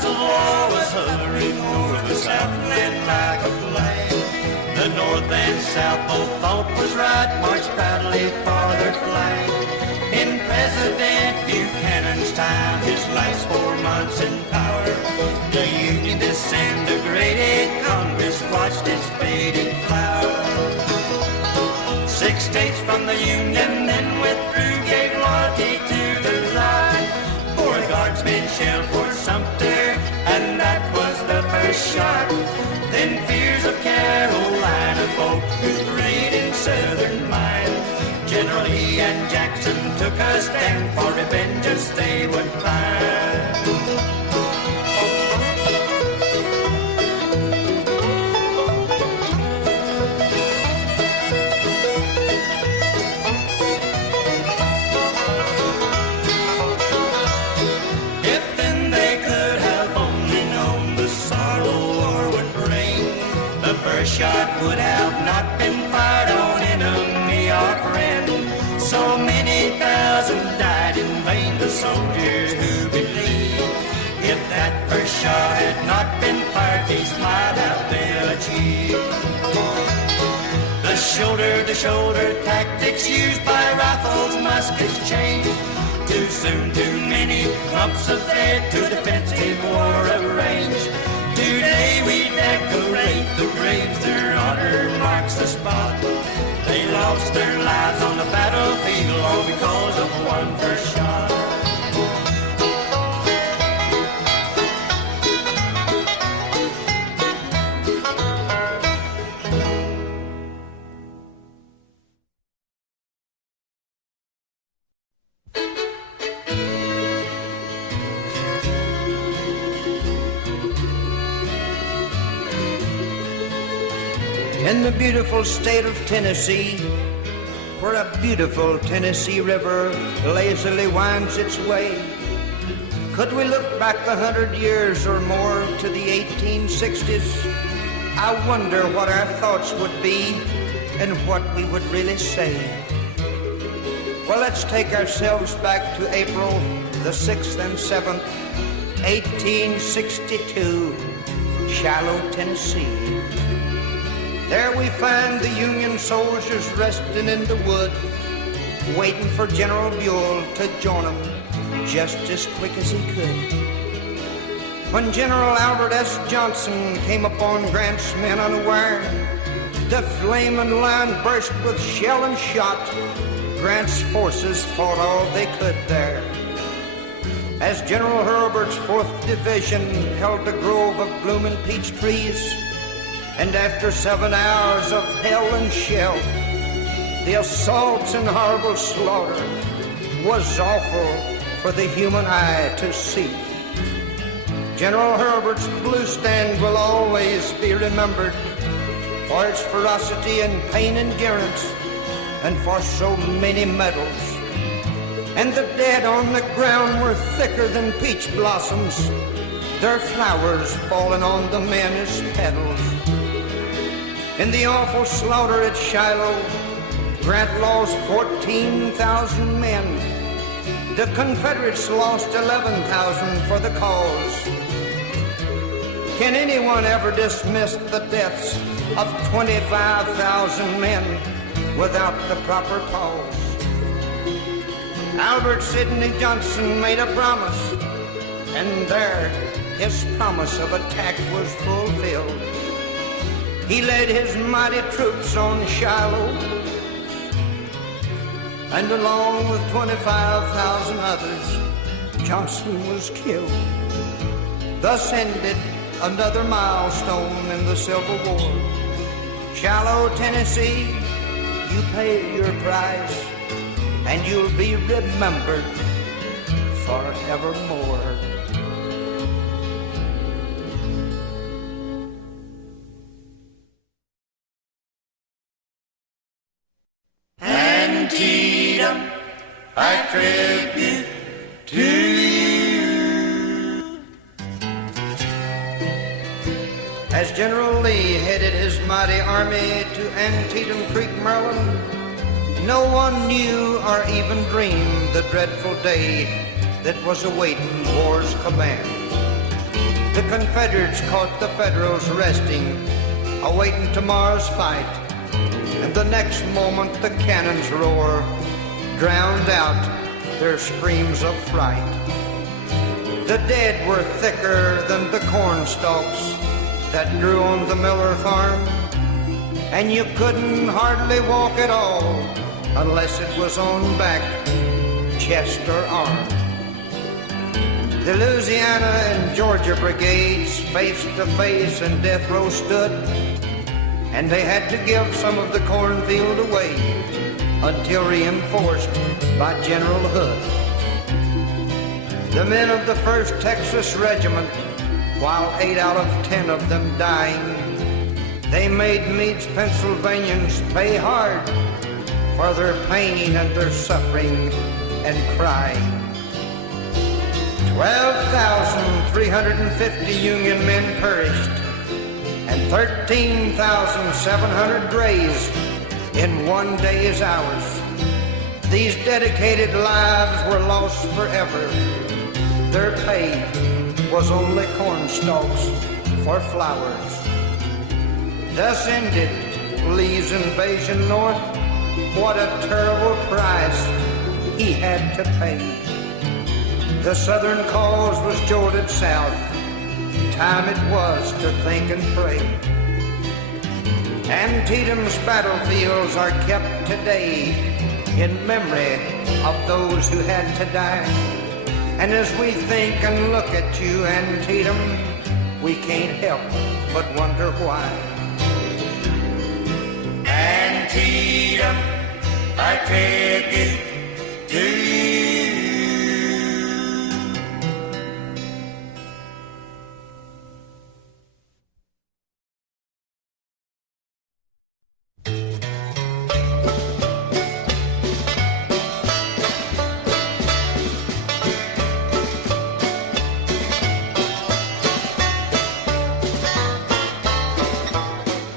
clouds of war was hovering over the Southland like a flame. The North and South both thought was right, marched proudly for their flag. In President Buchanan's time, his last 4 months in power, the Union disintegrated, Congress watched its fading flower. 6 states from the Union then withdrew, gave loyalty to the line. 4 guardsmen shelled Fort Sumter, and that was the first shot. Then fears of Carolina folk grew great in southern mind. General Lee and Jackson took a stand for revenge as they would find. If then they could have only known the sorrow war would bring, the first shot would have not been fired on enemy or friend. So many thousand died in vain, the soldiers who believed. If that first shot had not been fired, peace might have been achieved. The shoulder-to-shoulder tactics used by rifles, muskets changed. Too soon, too many clumps of dead to defensive war arranged. Today we decorate the graves, their honor marks the spot. They lost their lives on the battlefield all because of one first shot. In the beautiful state of Tennessee, where a beautiful Tennessee River lazily winds its way, could we look back 100 years or more to the 1860s? I wonder what our thoughts would be and what we would really say. Well, let's take ourselves back to April the 6th and 7th, 1862, Shiloh, Tennessee. There we find the Union soldiers resting in the wood, waiting for General Buell to join them just as quick as he could. When General Albert S. Johnson came upon Grant's men unaware, the flaming line burst with shell and shot. Grant's forces fought all they could there. As General Hurlburt's 4th Division held a grove of blooming peach trees, and after 7 hours of hell and shell, the assaults and horrible slaughter was awful for the human eye to see. General Hurlburt's blue stand will always be remembered for its ferocity and pain endurance, and for so many medals. And the dead on the ground were thicker than peach blossoms, their flowers falling on the men as petals. In the awful slaughter at Shiloh, Grant lost 14,000 men. The Confederates lost 11,000 for the cause. Can anyone ever dismiss the deaths of 25,000 men without the proper cause? Albert Sidney Johnson made a promise, and there his promise of attack was fulfilled. He led his mighty troops on Shiloh, and along with 25,000 others, Johnson was killed. Thus ended another milestone in the Civil War. Shiloh, Tennessee, you paid your price, and you'll be remembered forevermore. Antietam, I tribute to you. As General Lee headed his mighty army to Antietam Creek, Maryland, no one knew or even dreamed the dreadful day that was awaiting war's command. Confederates caught the Federals resting, awaiting tomorrow's fight. And the next moment the cannons roar, drowned out their screams of fright. The dead were thicker than the corn stalks that grew on the Miller farm, and you couldn't hardly walk at all unless it was on back, chest or arm. The Louisiana and Georgia brigades face to face in death row stood, and they had to give some of the cornfield away until reinforced by General Hood. The men of the 1st Texas Regiment, while 8 out of 10 of them dying, they made Meade's Pennsylvanians pay hard for their pain and their suffering and crying. 12,350 Union men perished, and 13,700 grazed in one day's hours. These dedicated lives were lost forever. Their pay was only corn stalks for flowers. Thus ended Lee's invasion north. What a terrible price he had to pay. The Southern cause was jolted south. Time it was to think and pray. Antietam's battlefields are kept today in memory of those who had to die. And as we think and look at you, Antietam, we can't help but wonder why. Antietam, I tribute to you.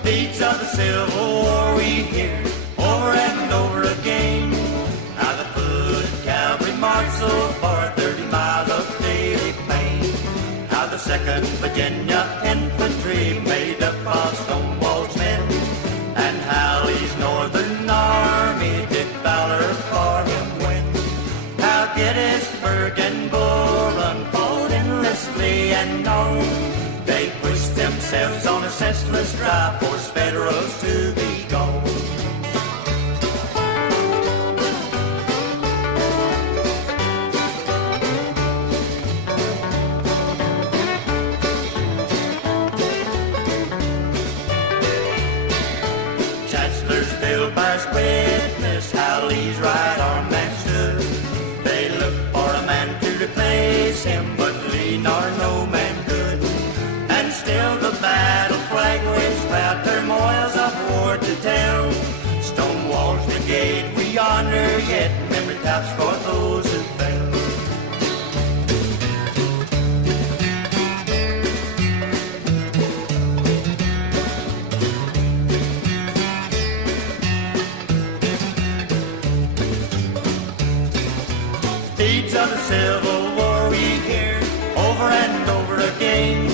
Deeds of the Civil War we hear over and over again. How the foot cavalry marched so far, 30 miles of daily pain. How the 2nd Virginia Infantry made up of Stonewall's men, and how Lee's Northern Army did valor for him win. How Gettysburg and Bull Run fought endlessly and on. They pushed themselves on a senseless drive, forced Federals to be gone. Chancellorsville bears witness how Lee's right arm man stood. They looked for a man to replace him, but Lee nor no man could. And still the battle flag waves proud turmoils of war to tell. Stonewall's brigade we honor, yet memory taps for those who fell. Deeds of the Civil War we hear over and over again.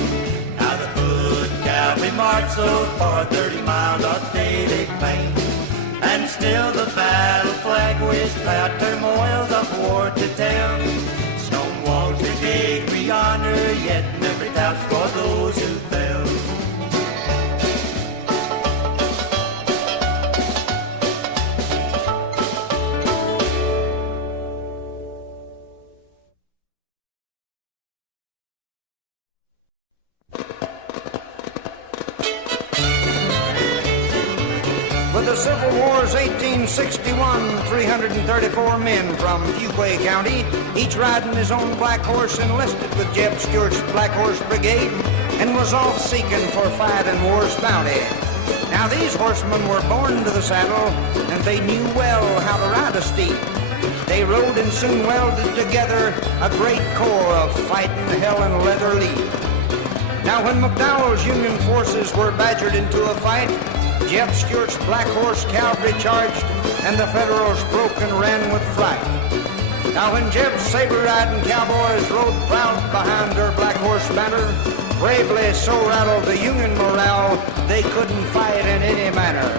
How the foot cavalry marched so far, 30 miles of daily pain. And still the battle flag waves proud turmoils of war to tell. Stonewall's brigade we honor, yet memory taps for those who fell. With the Civil War's 1861, 334 men from Fuquay County, each riding his own black horse, enlisted with Jeb Stuart's Black Horse Brigade and was off seeking for fight and war's bounty. Now these horsemen were born to the saddle, and they knew well how to ride a steed. They rode and soon welded together a great corps of fighting hell and leather lead. Now when McDowell's Union forces were badgered into a fight, Jeb Stuart's Black Horse Cavalry charged, and the Federals broke and ran with fright. Now when Jeb's saber-riding cowboys rode proud behind their black horse banner bravely so rattled the Union morale they couldn't fight in any manner.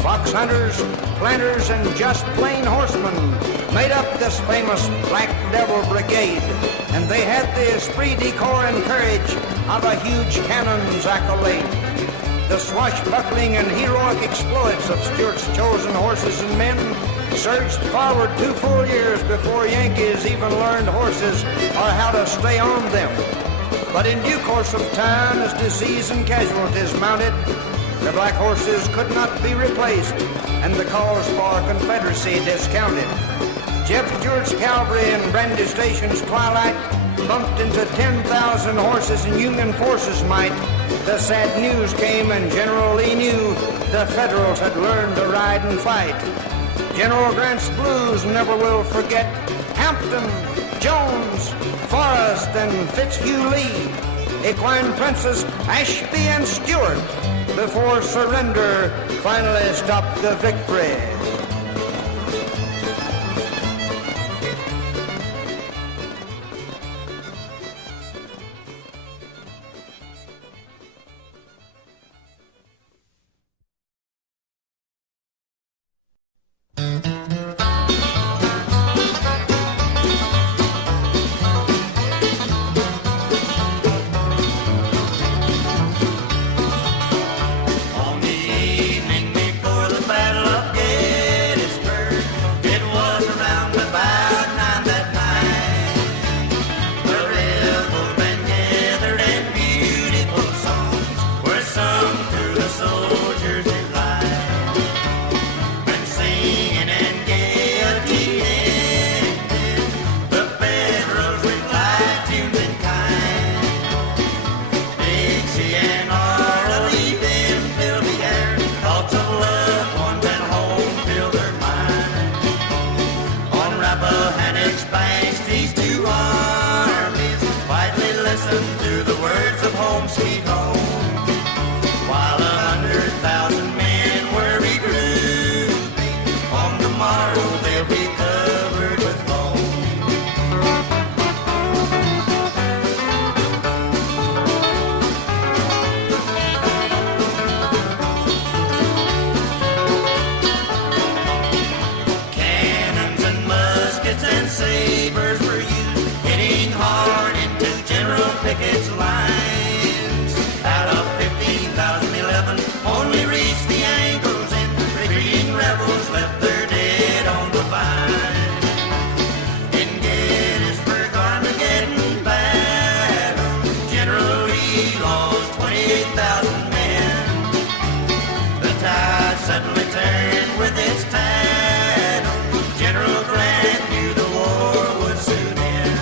Fox hunters, planters, and just plain horsemen made up this famous Black Devil Brigade, and they had the esprit de corps and courage of a huge cannon's accolade. The swashbuckling and heroic exploits of Stuart's chosen horses and men surged forward 2 full years before Yankees even learned horses or how to stay on them. But in due course of time, as disease and casualties mounted, the black horses could not be replaced, and the cause for Confederacy discounted. Jeb Stuart's cavalry in Brandy Station's twilight bumped into 10,000 horses in Union forces' might. The sad news came, and General Lee knew the Federals had learned to ride and fight. General Grant's blues never will forget Hampton, Jones, Forrest, and Fitzhugh Lee, equine princes Ashby and Stewart, before surrender finally stopped the victory. On the evening before the Battle of Gettysburg, it was around about 9 that night. The rebels been gathered and beautiful songs were sung to the soldiers' delight. When singing and gaiety ended, the Federals with light tunes and kind. Dixie and Arlie then filled the air. Thoughts of loved ones at home filled their mind. On Rappahannock's banks, these 2 armies quietly listened to the words of home sweet home. While 100,000 men were regrouping, on the morrow they'll be covered with foam. Cannons and muskets and sabers were used, hitting hard into General Pickett's lines. Out of 15,011, only reached the ankles, and retreating rebels left their dead on the vine. In Gettysburg, Armageddon battle, General Lee lost 28,000 men. The tide suddenly turned with its tattle. General Grant knew the war would soon end.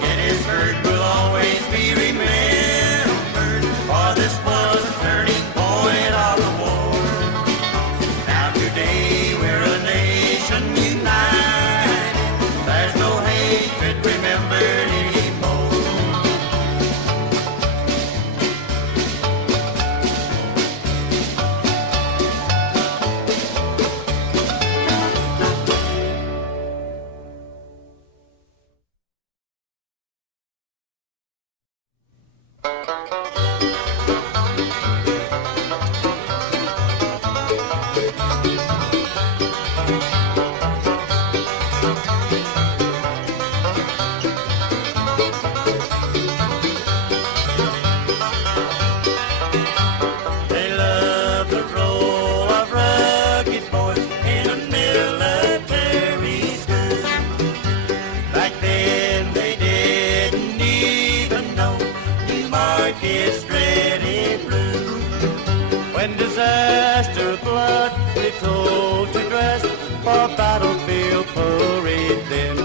Gettysburg will always be remembered, for this was the turning point of the war. Now today we're a nation united. There's no hatred remembered anymore. They love the role of rugged boys in a military school. Back then they didn't even know New Market's dreaded rule. When disaster blood they told to dress for battlefield parade then.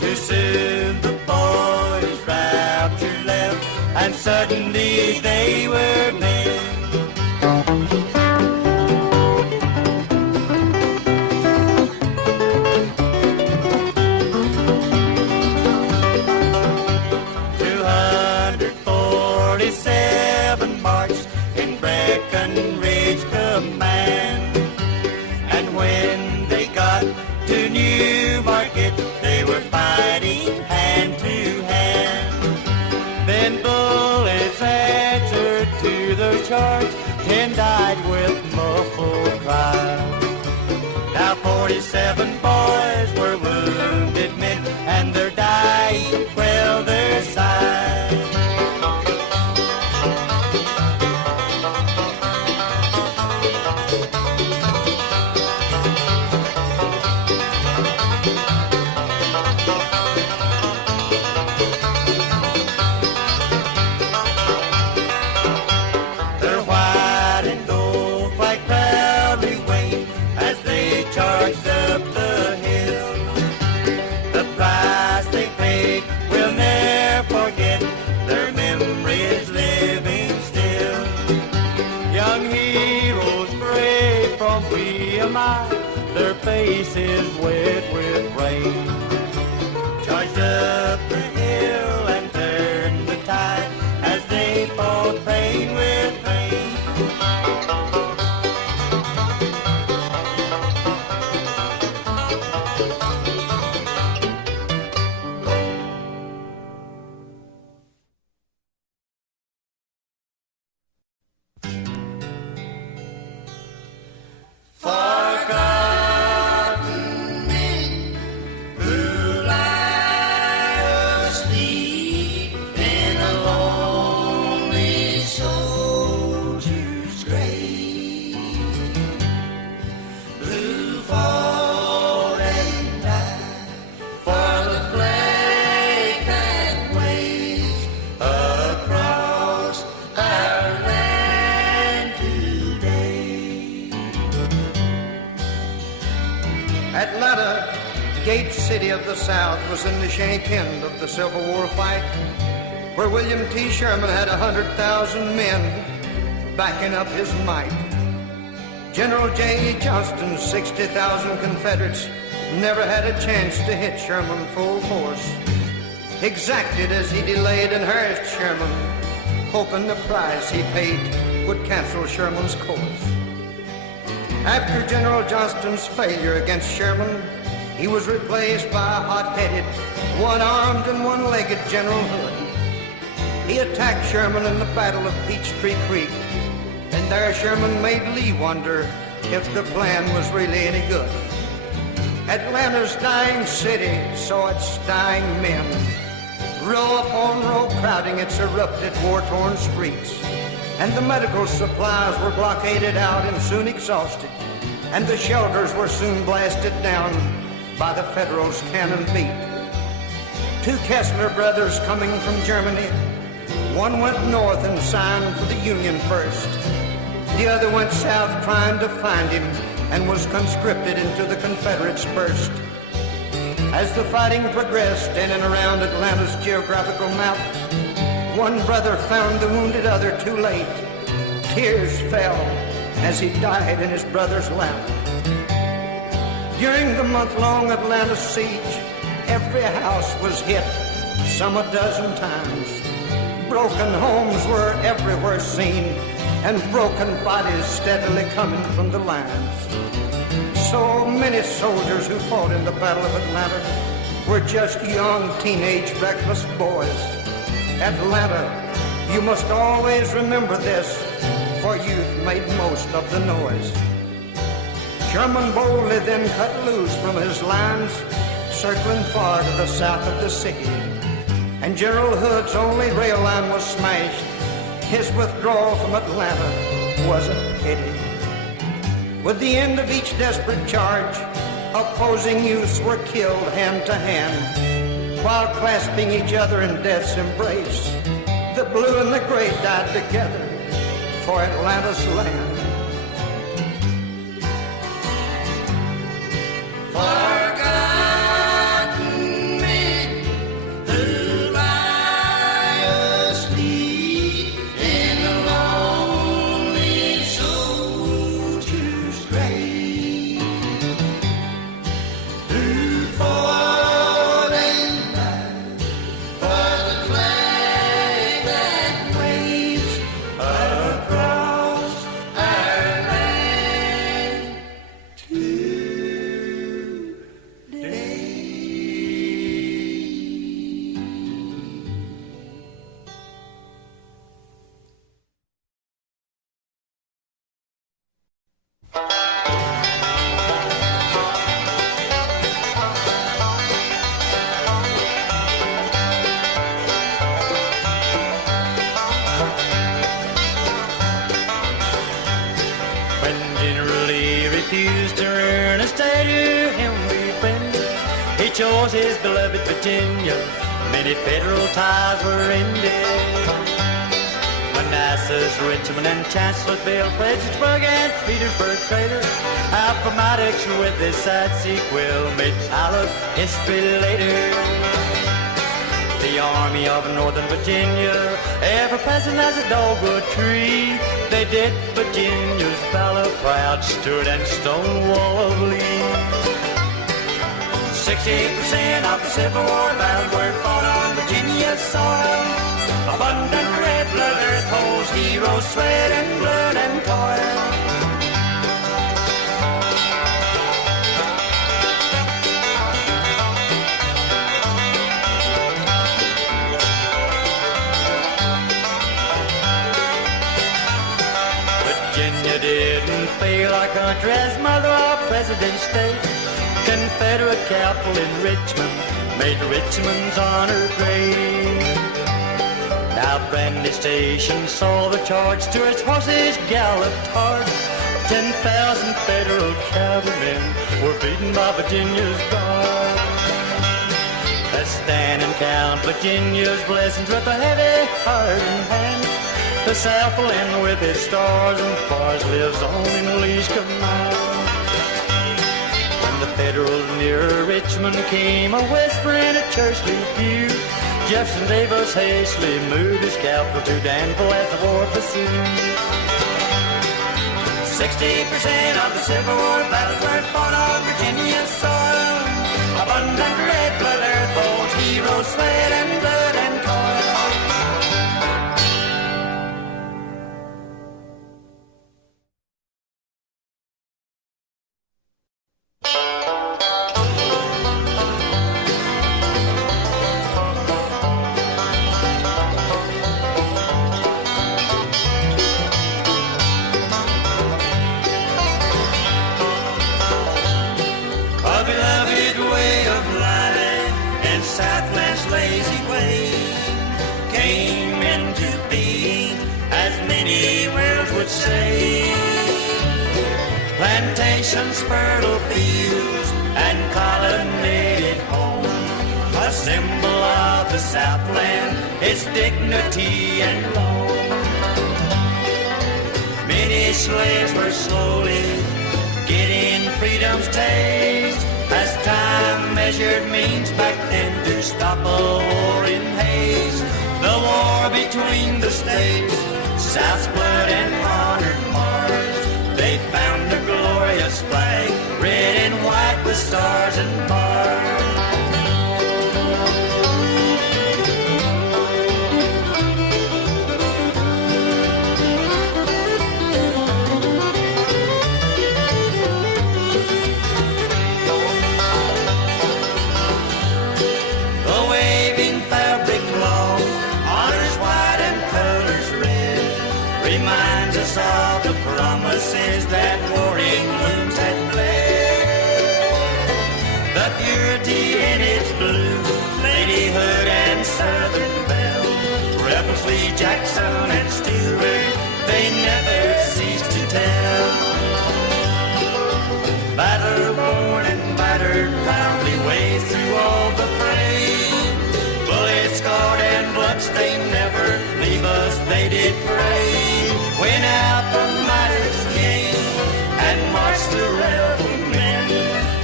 Too soon the boys' rapture left, and suddenly they were men. "247 marched in Breckinridge command, and when they got to New Market, they were fighting hand to hand. 47 boys were wounded men, and they're dying to quell their side. Their white and gold flag proudly waved as they charged up the hill. The price they paid we'll never forget, their memories living still. Young heroes brave from V.M.I, their faces wet with rain, charged up the hill and turned the tide as they fought pain with pain. Forgotten men who lie asleep in a lonely soldier's grave, who fought and died for the flag that waves across our land today. Atlanta, gate city of the South, was in the shank end of the Civil War fight, where William T. Sherman had 100,000 men backing up his might. General J. Johnston's 60,000 Confederates never had a chance to hit Sherman full force, exacted as he delayed and harassed Sherman, hoping the price he paid would cancel Sherman's course. After General Johnston's failure against Sherman, he was replaced by a hot-headed, one-armed and one-legged General Hood. He attacked Sherman in the Battle of Peachtree Creek, and there Sherman made Lee wonder if the plan was really any good. Atlanta's dying city saw its dying men, row upon row crowding its erupted, war-torn streets. And the medical supplies were blockaded out and soon exhausted, and the shelters were soon blasted down by the Federals' cannon beat. Two Kessler brothers coming from Germany, one went north and signed for the Union first. The other went south trying to find him and was conscripted into the Confederates first. As the fighting progressed in and around Atlanta's geographical map, one brother found the wounded other too late. Tears fell as he died in his brother's lap. During the month-long Atlanta siege, every house was hit some a dozen times. Broken homes were everywhere seen, and broken bodies steadily coming from the lines. So many soldiers who fought in the Battle of Atlanta were just young, teenage, reckless boys. Atlanta, you must always remember this, for youth made most of the noise. Sherman boldly then cut loose from his lines, circling far to the south of the city. And General Hood's only rail line was smashed. His withdrawal from Atlanta was a pity. With the end of each desperate charge, opposing youths were killed hand to hand, while clasping each other in death's embrace. The blue and the gray died together for Atlanta's land. Forgotten men who lie asleep in a lonely soldier's grave, who fought and died for the flag that waves across our chose his beloved Virginia. Many federal ties were ended. Manassas, Richmond, and Chancellorsville, Gettysburg, and Petersburg crater. Appomattox with this sad sequel made hallowed history later. The Army of Northern Virginia, ever present as a dogwood tree, they did Virginia's valor proud, stood and Stonewall of Lee. 68% of the Civil War battles were fought on Virginia's soil. Abundant red blood earth holds heroes' sweat and blood and toil. Virginia didn't fail our country as mother of President State. Confederate capital in Richmond made Richmond's honor great. Now Brandy Station saw the charge to its horses galloped hard. 10,000 Federal cavalrymen were beaten by Virginia's guard. Let's stand and count Virginia's blessings with a heavy heart in hand. The Southland with its stars and bars lives on in Lee's command. When the Federals nearer Richmond came a whisper in a churchly pew. Jefferson Davis hastily moved his capital to Danville as the war pursued. 60% of the Civil War battles were fought on Virginia's soil. Abundant red blood earth holds heroes' sweat and blood and toil. Southland's lazy way came into being, as many worlds would say. Plantations, fertile fields, and colonnaded homes, a symbol of the Southland, its dignity and law. Many slaves were slowly getting freedom's taste, as time measured means back then to stop a war in haste. The war between the states, South's blood and honored Mars, they found a glorious flag, red and white with stars and bars. Of the promises that warring looms had fled. The purity in its blue, ladyhood and southern belle, rebels Lee, Jackson and Stewart, they never ceased to tell. Battle-worn and battered, proudly waged through all the fray. Bullet-scarred and bloodstained, never leave us, they did pray. When Appomattox came and marched the rebel men,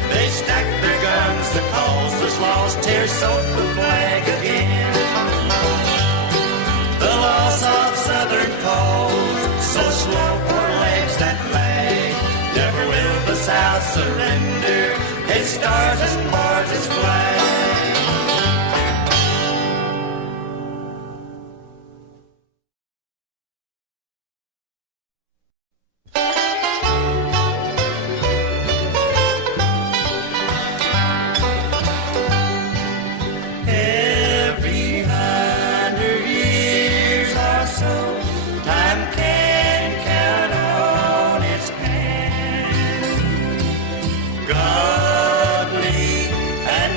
they stacked their guns, the cause was lost, tears soaked the flag again. The loss of Southern cause, so slow for legs that lag, never will the South surrender, its stars as bars its flag. Godly and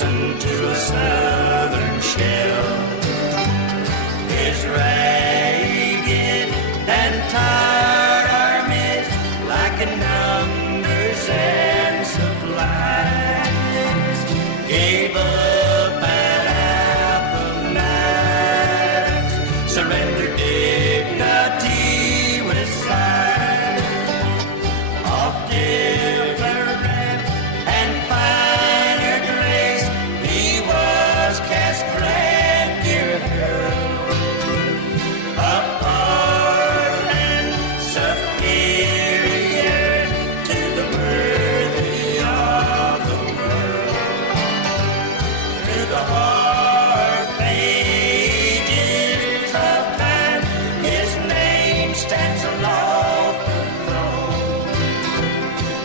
listen to a southern shell. His ragged and tired armies lacking numbers and supplies gave up at Appomattox, surrendered dignity with sight of different and finer grace. He was cast grandeur apart and superior to the worthy of the world. Through the hard pages of time, his name stands aloft alone.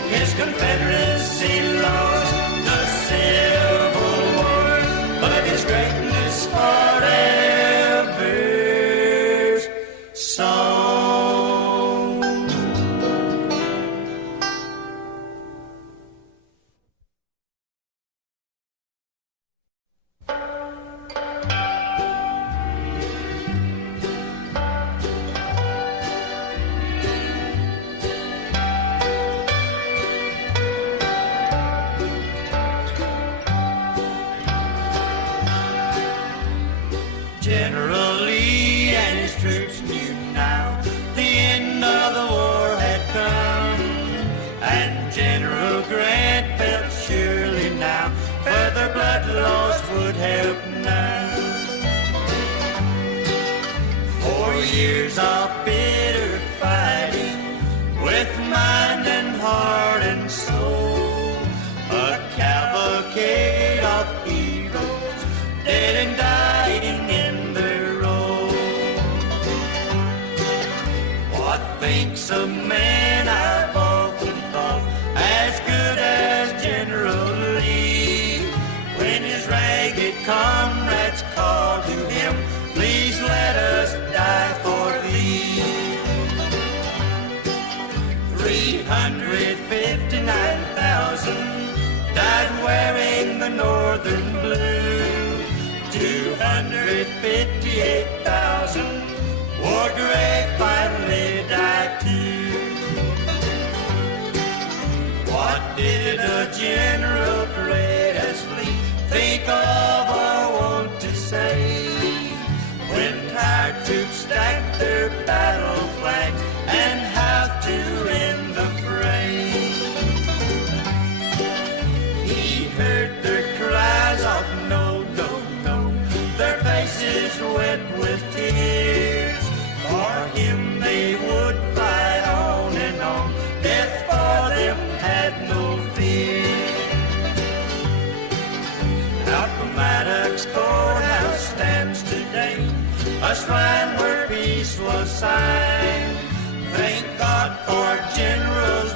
His Confederacy lost the Civil War, but his greatness forever's song. General Lee and his troops knew now the end of the war had come, and General Grant felt surely now further blood loss would help none. 4 years of bitter fighting with mind and heart and soul, a cavalcade of heroes dead and dying in their role. What thinks a man I've often thought as good as General Lee, when his ragged comrades call to him, please let us die for thee. 359,000 died wearing the northern blue. 258,000 wore gray, finally died too. What did a general great as Lee think of or want to say, when tired troops stacked their battle flags and have to end the fray? He heard their cries of no, no, no, their faces wet with tears. For him they would fight on and on, death for them had no fear. Appomattox courthouse stands today, a shrine where peace was signed. Thank God for Generals